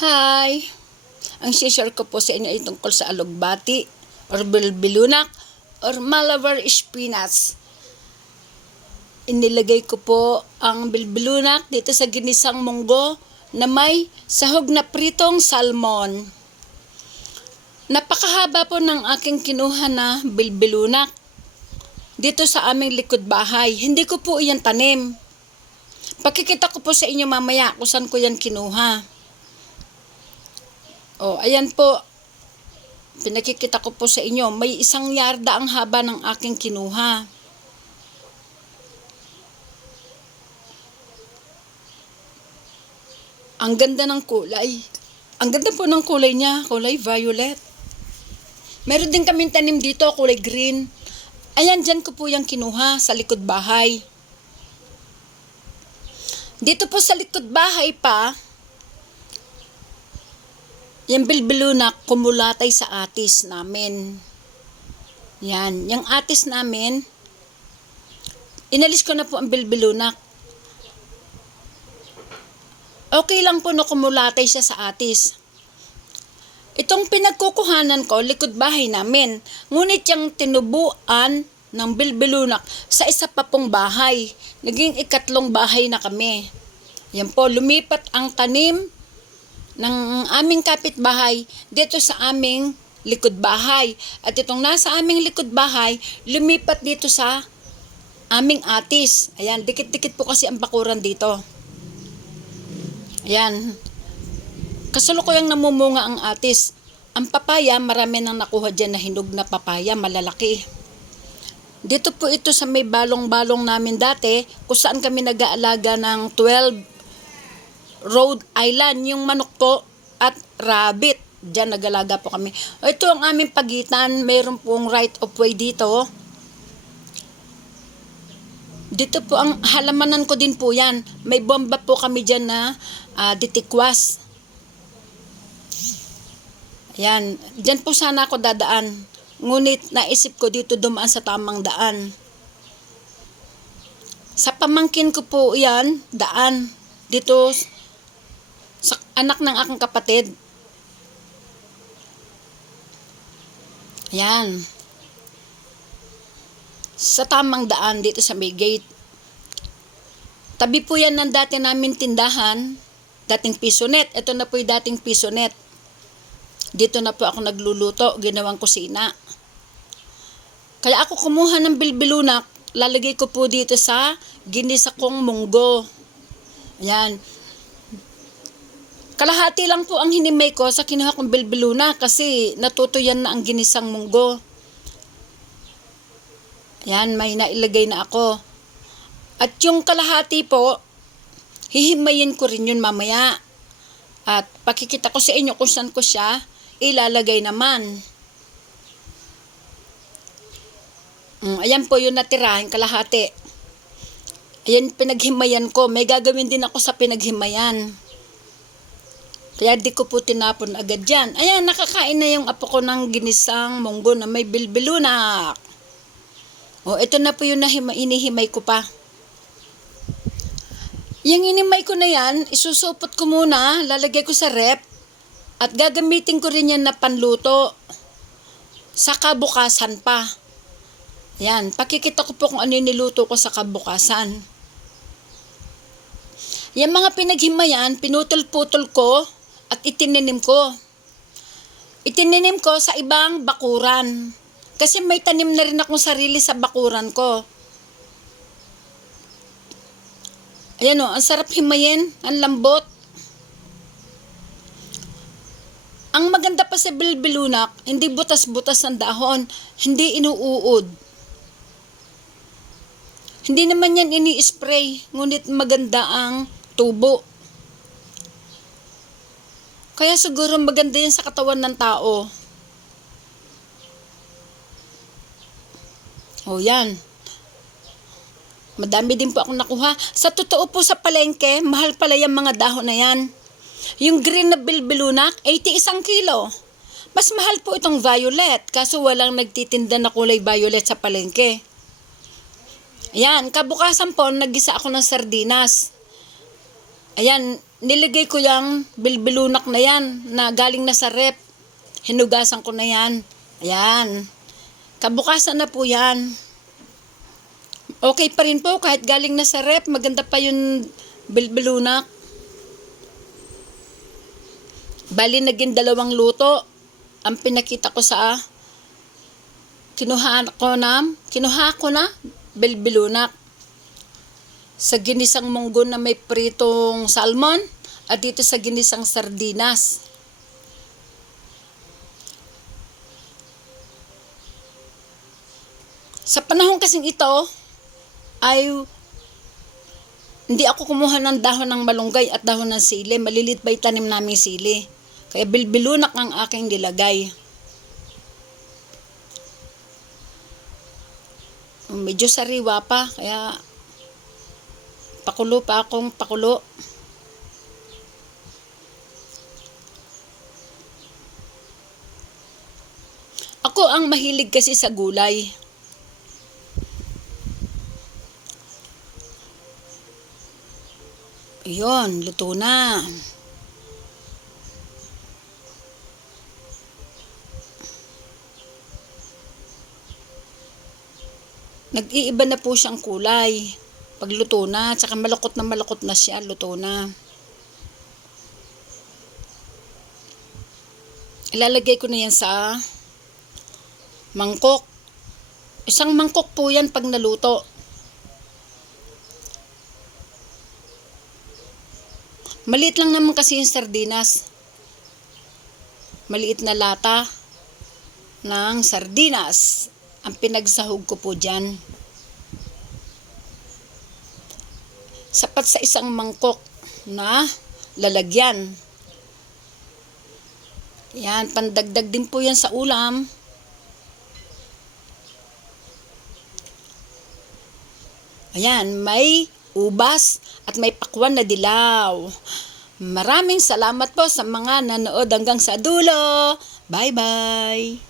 Hi! Ang share ko po sa inyo ay tungkol sa alugbati or bilbilunak or malabar spinach. Inilagay ko po ang bilbilunak dito sa ginisang munggo na may sahog na pritong salmon. Napakahaba po ng aking kinuha na bilbilunak dito sa aming likod bahay. Hindi ko po iyan tanim. Pakikita ko po sa inyo mamaya kung saan ko yan kinuha. Oh, ayan po. Pinakikita ko po sa inyo. May isang yarda ang haba ng aking kinuha. Ang ganda ng kulay. Ang ganda po ng kulay niya. Kulay violet. Meron din kaming tanim dito, kulay green. Ayan, dyan ko po yung kinuha sa likod bahay. Dito po sa likod bahay pa, yung bilbilunak kumulatay sa atis namin. Yan, yung atis namin, inalis ko na po ang bilbilunak. Okay lang po na kumulatay siya sa atis. Itong pinagkukuhanan ko, likod bahay namin. Ngunit yung tinubuan ng bilbilunak sa isa pa pong bahay. Naging ikatlong bahay na kami. Yan po, lumipat ang tanim ng aming kapitbahay dito sa aming likod bahay. At itong nasa aming likod bahay, lumipat dito sa aming atis. Ayan, dikit-dikit po kasi ang bakuran dito. Ayan. Kasalukuyang namumunga ang atis. Ang papaya, marami nang nakuha dyan na hinog na papaya, malalaki. Dito po ito sa may balong-balong namin dati, kung saan kami nag-aalaga ng 12 Rhode Island, yung manok po at rabbit. Diyan nag-alaga po kami. Ito ang aming pagitan, mayroon pong right of way dito. Dito po ang halamanan ko din po yan. May bomba po kami dyan na ah, ditikwas. Yan. Diyan po sana ako dadaan. Ngunit naisip ko dito dumaan sa tamang daan. Sa pamangkin ko po yan, daan. Dito sa anak ng aking kapatid. Yan. Sa tamang daan dito sa may gate. Tabi po yan ng dati namin tindahan, dating pisonet. Ito na po yung dating pisonet. Dito na po ako nagluluto, ginawang kusina. Kaya ako kumuha ng bilbilunak, lalagay ko po dito sa ginisa kong munggo. Ayan. Kalahati lang po ang hinimay ko sa kinuha kong bilbiluna kasi natutuyan na ang ginisang munggo. Yan, may nailagay na ako. At yung kalahati po, hihimayin ko rin yun mamaya. At pakikita ko sa inyo kung saan ko siya ilalagay naman. Mm, ayan po yung natira, yung kalahati. Ayan, pinaghimayan ko. May gagawin din ako sa pinaghimayan. Kaya di ko po tinapon agad yan. Ayan, nakakain na yung apo ko ng ginisang munggo na may bilbilunak. O, ito na po yung nahima, inihimay ko pa. Yung inimay ko na yan, isusupot ko muna, lalagay ko sa rep, at gagamitin ko rin yan na panluto. Sa kabukasan pa. Yan, pakikita ko po kung ano yung niluto ko sa kabukasan. Yung mga pinaghimayan, pinutol-putol ko at itininim ko. Itininim ko sa ibang bakuran. Kasi may tanim na rin akong sarili sa bakuran ko. Ayan o, ang sarap himayin, ang lambot. Ang maganda pa sa bilbilunak, hindi butas-butas ang dahon, hindi inuuod. Hindi naman yan ini-spray, ngunit maganda ang tubo. Kaya siguro maganda yan sa katawan ng tao. O yan. Madami din po akong nakuha. Sa totoo po sa palengke, mahal pala yung mga dahon na yan. Yung green na bilbilunak, 80 isang kilo. Mas mahal po itong violet, kaso walang nagtitinda na kulay violet sa palengke. Ayan, kabukasan po, nagisa ako ng sardinas. Ayan, niligay ko yung bilbilunak na yan na galing na sa rep. Hinugasan ko na yan. Ayan. Kabukasan na po yan. Okay pa rin po kahit galing na sa rep. Maganda pa yung bilbilunak. Bali naging dalawang luto. Ang pinakita ko sa kinuha ko na, kinuha ko na bilbilunak sa ginisang munggo na may pritong salmon at dito sa ginisang sardinas. Sa panahon kasing ito, ay hindi ako kumuha ng dahon ng malunggay at dahon ng sili. Malilit ba tanim namin sili? Kaya bilbilunak ang aking nilagay. Medyo sariwa pa, kaya pakulo pa akong pakulo. Ako ang mahilig kasi sa gulay. Yun, luto na. Nag-iiba na po siyang kulay. Pagluto na, tsaka malakot na malakot na siya, luto na. Ilalagay ko na yan sa mangkok. Isang mangkok po yan pag naluto. Maliit lang naman kasi yung sardinas. Maliit na lata ng sardinas. Ang pinagsahog ko po dyan. Sapat sa isang mangkok na lalagyan. Yan, pandagdag din po yan sa ulam. Ayan, may ubas at may pakwan na dilaw. Maraming salamat po sa mga nanood hanggang sa dulo. Bye-bye!